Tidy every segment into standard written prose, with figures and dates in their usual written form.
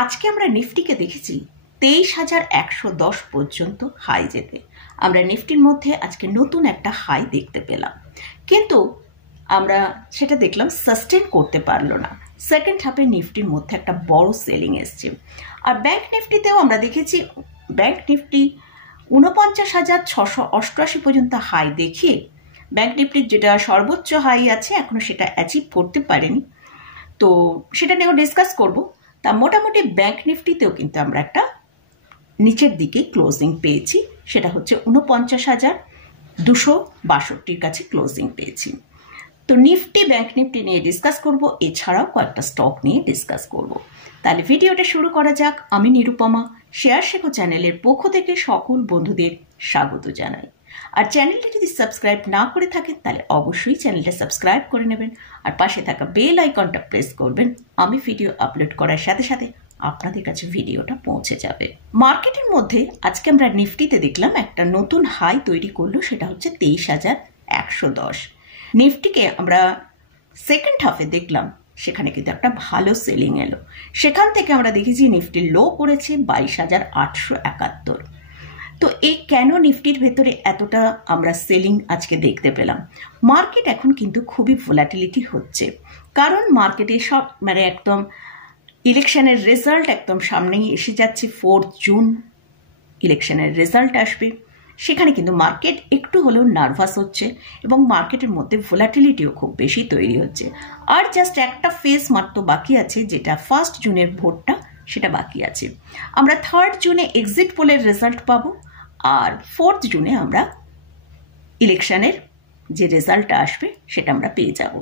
আজকে আমরা নিফটিকে দেখেছি 23,110 পর্যন্ত হাই যেতে। আমরা নিফটির মধ্যে আজকে নতুন একটা হাই দেখতে পেলাম, কিন্তু আমরা সেটা দেখলাম সাস্টেন করতে পারলো না। সেকেন্ড হাফে নিফটির মধ্যে একটা বড় সেলিং এসছে। আর ব্যাংক নিফটিতেও আমরা দেখেছি ব্যাংক নিফটি 49,688 পর্যন্ত হাই দেখিয়ে ব্যাংক নিফটির যেটা সর্বোচ্চ হাই আছে এখনো সেটা অ্যাচিভ করতে পারেনি। তো সেটা নিয়েও ডিসকাস করব। তা মোটামুটি ব্যাংক নিফটিতেও কিন্তু আমরা একটা নিচের দিকে ক্লোজিং পেয়েছি, সেটা হচ্ছে 49,262 কাছে ক্লোজিং পেয়েছি। তো নিফটি ব্যাংক নিফটি নিয়ে ডিসকাস করব, এছাড়াও কয়েকটা স্টক নিয়ে ডিসকাস করব। তাহলে ভিডিওটা শুরু করা যাক। আমি নিরুপমা, শেয়ার শেখো চ্যানেলের পক্ষ থেকে সকল বন্ধুদের স্বাগত জানাই। আর চ্যানেলটা যদি সাবস্ক্রাইব না করে থাকেন তাহলে অবশ্যই চ্যানেলটা সাবস্ক্রাইব করে নেবেন, আর পাশে থাকা বেল আইকনটা প্রেস করবেন। আমি ভিডিও আপলোড করার সাথে সাথে আপনাদের কাছে ভিডিওটা পৌঁছে যাবে। মার্কেটের মধ্যে আজকে আমরা নিফটিতে দেখলাম একটা নতুন হাই তৈরি করলো, সেটা হচ্ছে 23,110। নিফটিকে আমরা সেকেন্ড হাফে দেখলাম সেখানে কিন্তু একটা ভালো সেলিং এলো। সেখান থেকে আমরা দেখেছি নিফটির লো করেছে 22,871। তো এই কেন নিফটির ভেতরে এতটা আমরা সেলিং আজকে দেখতে পেলাম? মার্কেট এখন কিন্তু খুবই ভোলাটিলিটি হচ্ছে, কারণ মার্কেটে সব একদম ইলেকশনের রেজাল্ট একদম সামনেই এসে যাচ্ছে। 4 জুন ইলেকশনের রেজাল্ট আসবে, সেখানে কিন্তু মার্কেট একটু হলেও নার্ভাস হচ্ছে এবং মার্কেটের মধ্যে ভোলাটিলিটিও খুব বেশি তৈরি হচ্ছে। আর জাস্ট একটা ফেজ মাত্র বাকি আছে, যেটা 1 জুনের ভোটটা, সেটা বাকি আছে। আমরা 3 জুনে এক্সিট পোলের রেজাল্ট পাবো, আর 4 জুনে আমরা ইলেকশনের যে রেজাল্টটা আসবে সেটা আমরা পেয়ে যাব।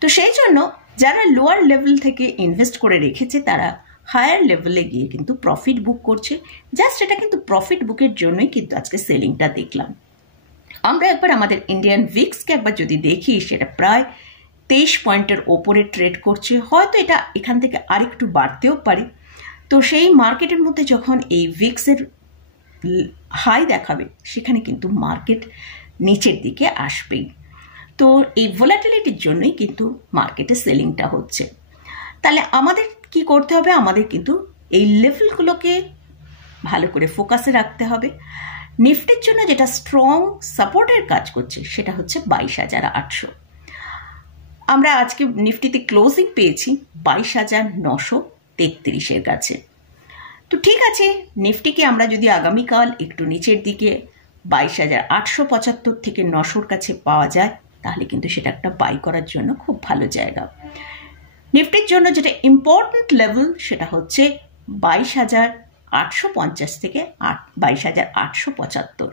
তো সেই জন্য যারা লোয়ার লেভেল থেকে ইনভেস্ট করে রেখেছে তারা হায়ার লেভেলে গিয়ে কিন্তু প্রফিট বুক করছে। জাস্ট এটা কিন্তু প্রফিট বুকের জন্যই কিন্তু আজকে সেলিংটা দেখলাম। আমরা একবার আমাদের ইন্ডিয়ান ভিক্সকে একবার যদি দেখি, সেটা প্রায় 23 পয়েন্টের ওপরে ট্রেড করছে। হয়তো এটা এখান থেকে আরেকটু বাড়তেও পারে। তো সেই মার্কেটের মধ্যে যখন এই ভিক্সের হাই দেখাবে, সেখানে কিন্তু মার্কেট নিচের দিকে আসবেই। তো এই ভোলাটিলিটির জন্যই কিন্তু মার্কেটে সেলিংটা হচ্ছে। তাহলে আমাদের কি করতে হবে? আমাদের কিন্তু এই লেভেলগুলোকে ভালো করে ফোকাসে রাখতে হবে। নিফটির জন্য যেটা স্ট্রং সাপোর্টের কাজ করছে সেটা হচ্ছে 22,800। আমরা আজকে নিফটিতে ক্লোজিং পেয়েছি 22,933 কাছে। তো ঠিক আছে, নিফটিকে আমরা যদি আগামীকাল একটু নিচের দিকে 22,875 থেকে 900 কাছে পাওয়া যায়, তাহলে কিন্তু সেটা একটা বাই করার জন্য খুব ভালো জায়গা। নিফটির জন্য যেটা ইম্পর্টেন্ট লেভেল সেটা হচ্ছে 22,850 থেকে 22,875।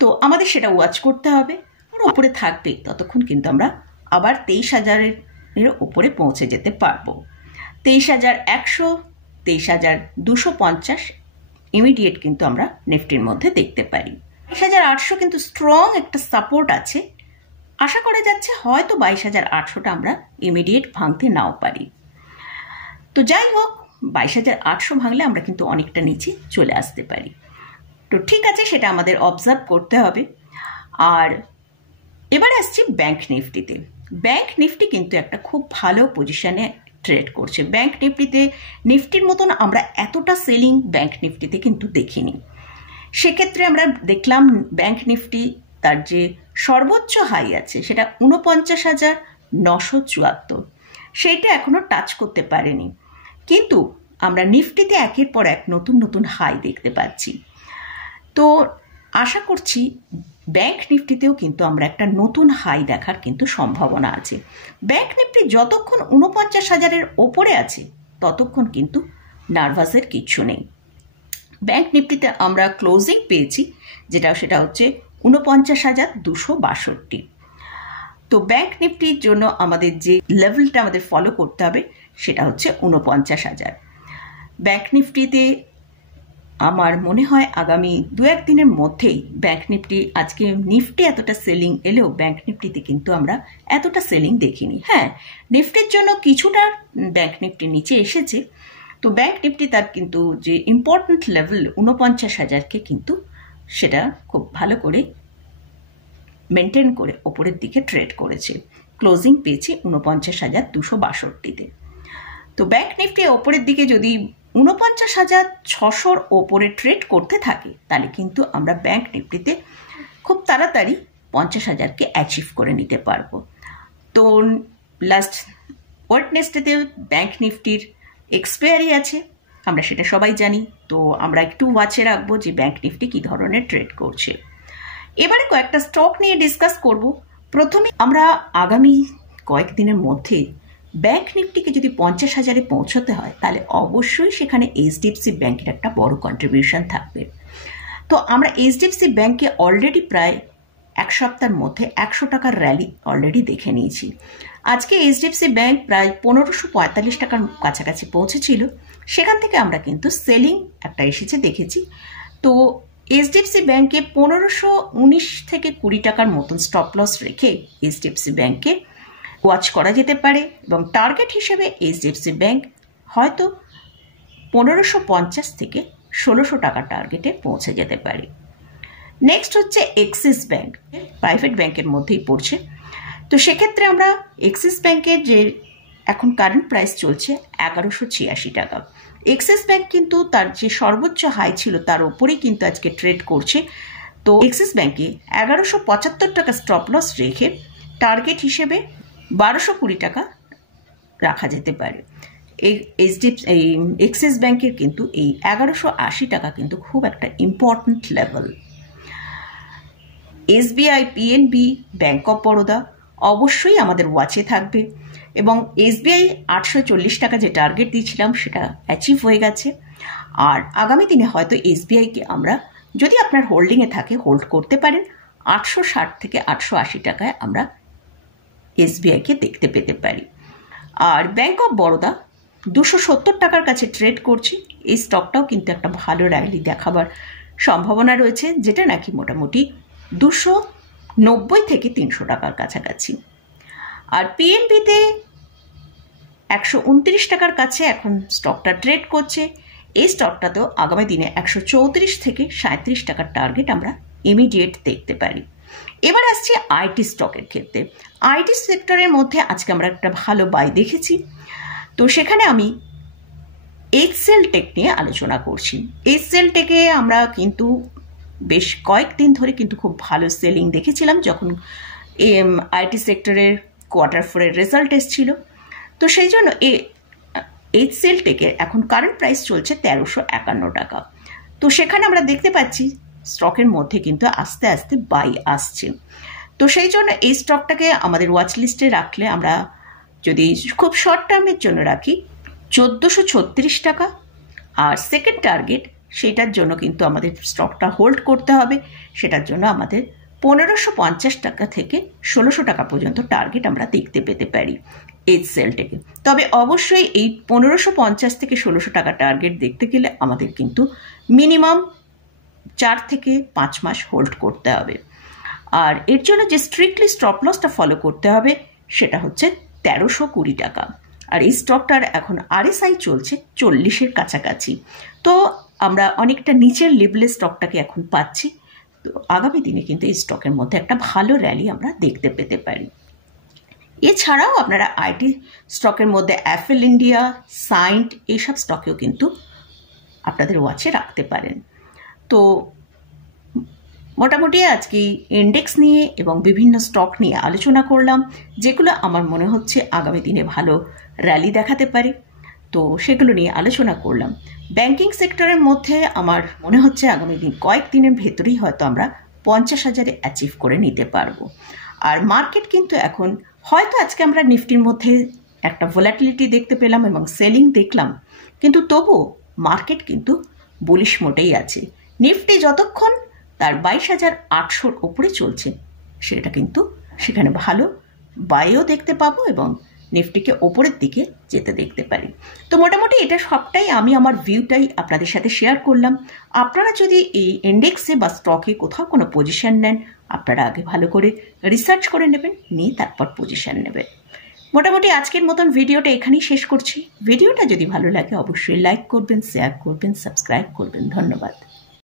তো আমাদের সেটা ওয়াচ করতে হবে। আর ওপরে থাকবে ততক্ষণ কিন্তু আমরা আবার 23,000-এর ওপরে পৌঁছে যেতে পারবো। 23,100, 23,250 ইমিডিয়েট কিন্তু আমরা নিফটির মধ্যে দেখতে পারি। 23,800 কিন্তু স্ট্রং একটা সাপোর্ট আছে। আশা করা যাচ্ছে হয়তো 22,800টা আমরা ইমিডিয়েট ভাঙতে নাও পারি। তো যাই হোক, 22,800 ভাঙলে আমরা কিন্তু অনেকটা নিচে চলে আসতে পারি। তো ঠিক আছে, সেটা আমাদের অবজার্ভ করতে হবে। আর এবার আসছি ব্যাংক নিফটিতে। ব্যাংক নিফটি কিন্তু একটা খুব ভালো পজিশনে ট্রেড করছে। ব্যাংক নিফটিতে নিফটির মতন আমরা এতটা সেলিং ব্যাংক নিফটিতে কিন্তু দেখিনি। সেক্ষেত্রে আমরা দেখলাম ব্যাংক নিফটি তার যে সর্বোচ্চ হাই আছে সেটা 49,974, সেইটা এখনো টাচ করতে পারেনি। কিন্তু আমরা নিফটিতে একের পর এক নতুন নতুন হাই দেখতে পাচ্ছি। তো আশা করছি ব্যাংক নিফটিতেও কিন্তু আমরা একটা নতুন হাই দেখার কিন্তু সম্ভাবনা আছে। ব্যাংক নিফটি যতক্ষণ 49,000-এর ওপরে আছে ততক্ষণ কিন্তু নার্ভাসের কিচ্ছু নেই। ব্যাংক নিফটিতে আমরা ক্লোজিং পেয়েছি সেটা হচ্ছে 49,262। তো ব্যাংক নিফটির জন্য আমাদের যে লেভেলটা আমাদের ফলো করতে হবে সেটা হচ্ছে 49,000। ব্যাংক নিফটিতে আমার মনে হয় আগামী 2-1 দিনের মধ্যেই ব্যাংক নিফটি, আজকে নিফটি এতটা সেলিং এলেও ব্যাংক নিফটিতে কিন্তু আমরা এতটা সেলিং দেখিনি। হ্যাঁ, নিফটির জন্য কিছুটা ব্যাংক নিফটি নিচে এসেছে। তো ব্যাংক নিফটি তার কিন্তু যে ইম্পর্টেন্ট লেভেল 49,000-কে কিন্তু সেটা খুব ভালো করে মেনটেন করে ওপরের দিকে ট্রেড করেছে। ক্লোজিং পেয়েছি 49,262-তে। তো ব্যাংক নিফটি ওপরের দিকে যদি 49,600 ওপরে ট্রেড করতে থাকে তাহলে কিন্তু আমরা ব্যাংক নিফটিতে খুব তাড়াতাড়ি 50,000কে অ্যাচিভ করে নিতে পারবো। তো লাস্ট ওয়েডনেসডেতে ব্যাংক নিফটির এক্সপায়ারি আছে, আমরা সেটা সবাই জানি। তো আমরা একটু ওয়াচে রাখবো যে ব্যাংক নিফটি কী ধরনের ট্রেড করছে। এবারে কয়েকটা স্টক নিয়ে ডিসকাস করব। প্রথমে আমরা আগামী কয়েকদিনের মধ্যে ব্যাংক নিফটিকে যদি 50,000-এ পৌঁছতে হয় তাহলে অবশ্যই সেখানে এইচডিএফসি ব্যাংকের একটা বড় কন্ট্রিবিউশন থাকবে। তো আমরা এইচডিএফসি ব্যাংকে অলরেডি প্রায় এক সপ্তাহের মধ্যে 100 টাকার র্যালি অলরেডি দেখে নিয়েছি। আজকে এইচডিএফসি ব্যাংক প্রায় 1545 টাকার কাছাকাছি পৌঁছেছিল, সেখান থেকে আমরা কিন্তু সেলিং একটা এসেছে দেখেছি। তো এইচডিএফসি ব্যাংকে 1519 থেকে 20 টাকার মতন স্টপ লস রেখে এইচডিএফসি ব্যাংকে ওয়াচ করা যেতে পারে এবং টার্গেট হিসেবে এইচডিএফসি ব্যাংক হয়তো 1550 থেকে 1600 টাকা টার্গেটে পৌঁছে যেতে পারে। নেক্সট হচ্ছে এক্সিস ব্যাংক, প্রাইভেট ব্যাংকের মধ্যেই পড়ছে। তো সেক্ষেত্রে আমরা এক্সিস ব্যাংকের যে এখন কারেন্ট প্রাইস চলছে 1186 টাকা। এক্সিস ব্যাংক কিন্তু তার যে সর্বোচ্চ হাই ছিল তার ওপরেই কিন্তু আজকে ট্রেড করছে। তো এক্সিস ব্যাংকে 1175 টাকা স্টপ লস রেখে টার্গেট হিসেবে 1220 টাকা রাখা যেতে পারে। এই এক্সিস ব্যাংকের কিন্তু এই 1180 টাকা কিন্তু খুব একটা important level. SBI, PNB, bank of Baroda অবশ্যই আমাদের ওয়াচে থাকবে এবং এসবিআই 840 টাকা যে টার্গেট দিয়েছিলাম সেটা অ্যাচিভ হয়ে গেছে। আর আগামী দিনে হয়তো এসবিআইকে আমরা, যদি আপনার হোল্ডিংয়ে থাকে, হোল্ড করতে পারেন। 860 থেকে 880 টাকায় আমরা এসবিআইকে দেখতে পেতে পারি। আর ব্যাংক অফ বরোদা 270 টাকার কাছে ট্রেড করছে। এই স্টকটাও কিন্তু একটা ভালো র্যালি দেখাবার সম্ভাবনা রয়েছে, যেটা নাকি মোটামুটি 290 থেকে 300 টাকার কাছাকাছি। আর পিএনবিতে 129 টাকার কাছে এখন স্টকটা ট্রেড করছে। এই স্টকটাতেও আগামী দিনে 134 থেকে 37 টাকার টার্গেট আমরা ইমিডিয়েট দেখতে পারি। এবার আসছি আইটি স্টকের ক্ষেত্রে। আইটি সেক্টরের মধ্যে আজকে আমরা একটা ভালো বাই দেখেছি। তো সেখানে আমি এইচসিএল টেক নিয়ে আলোচনা করছি। এইচসিএল টেকে আমরা কিন্তু বেশ কয়েকদিন ধরে কিন্তু খুব ভালো সেলিং দেখেছিলাম যখন আইটি সেক্টরের Q4 রেজাল্ট এসেছিল। তো সেই জন্য এইচসিএল টেকের এখন কারেন্ট প্রাইস চলছে 1351 টাকা। তো সেখানে আমরা দেখতে পাচ্ছি স্টকের মধ্যে কিন্তু আস্তে আস্তে বাই আসছে। তো সেই জন্য এই স্টকটাকে আমাদের ওয়াচ লিস্টে রাখলে, আমরা যদি খুব শর্ট টার্মের জন্য রাখি 1436 টাকা, আর সেকেন্ড টার্গেট সেটার জন্য কিন্তু আমাদের স্টকটা হোল্ড করতে হবে। সেটার জন্য আমাদের 1550 টাকা থেকে 1600 টাকা পর্যন্ত টার্গেট আমরা দেখতে পেতে পারি এইচসিএল টেকে। তবে অবশ্যই এই 1550 থেকে 1600 টাকা টার্গেট দেখতে গেলে আমাদের কিন্তু মিনিমাম 4 থেকে 5 মাস হোল্ড করতে হবে। আর এর জন্য যে স্ট্রিক্টলি স্টপ লসটা ফলো করতে হবে সেটা হচ্ছে 1320 টাকা। আর এই স্টকটার এখন আরএসআই চলছে 40-এর কাছাকাছি। তো আমরা অনেকটা নিচের লেভেলের স্টকটাকে এখন পাচ্ছি। তো আগামী দিনে কিন্তু এই স্টকের মধ্যে একটা ভালো র্যালি আমরা দেখতে পেতে পারি। এছাড়াও আপনারা আইটি স্টকের মধ্যে অ্যাপেল ইন্ডিয়া, সাইন্ট এইসব স্টকেও কিন্তু আপনাদের ওয়াচে রাখতে পারেন। তো মোটামুটি আজকে ইন্ডেক্স নিয়ে এবং বিভিন্ন স্টক নিয়ে আলোচনা করলাম, যেগুলো আমার মনে হচ্ছে আগামী দিনে ভালো র্যালি দেখাতে পারে। তো সেগুলো নিয়ে আলোচনা করলাম। ব্যাংকিং সেক্টরের মধ্যে আমার মনে হচ্ছে আগামী দিন কয়েকদিনের ভেতরেই হয়তো আমরা 50,000-এ অ্যাচিভ করে নিতে পারবো। আর মার্কেট কিন্তু এখন হয়তো আজকে আমরা নিফটির মধ্যে একটা ভোলাটিলিটি দেখতে পেলাম এবং সেলিং দেখলাম, কিন্তু তবুও মার্কেট কিন্তু বুলিশ মোটেই আছে। নিফটি যতক্ষণ তার 22,800-র উপরে চলছে, সেটা কিন্তু সেখানে ভালো বাইও দেখতে পাবো এবং নিফটিকে ওপরের দিকে যেতে দেখতে পারি। তো মোটামুটি এটা সবটাই আমি আমার ভিউটাই আপনাদের সাথে শেয়ার করলাম। আপনারা যদি এই ইন্ডেক্সে বা স্টকে কোথাও কোনো পজিশন নেন, আপনারা আগে ভালো করে রিসার্চ করে নেবেন, নিয়ে তারপর পজিশন নেবেন। মোটামুটি আজকের মতন ভিডিওটা এখানেই শেষ করছি। ভিডিওটা যদি ভালো লাগে অবশ্যই লাইক করবেন, শেয়ার করবেন, সাবস্ক্রাইব করবেন। ধন্যবাদ।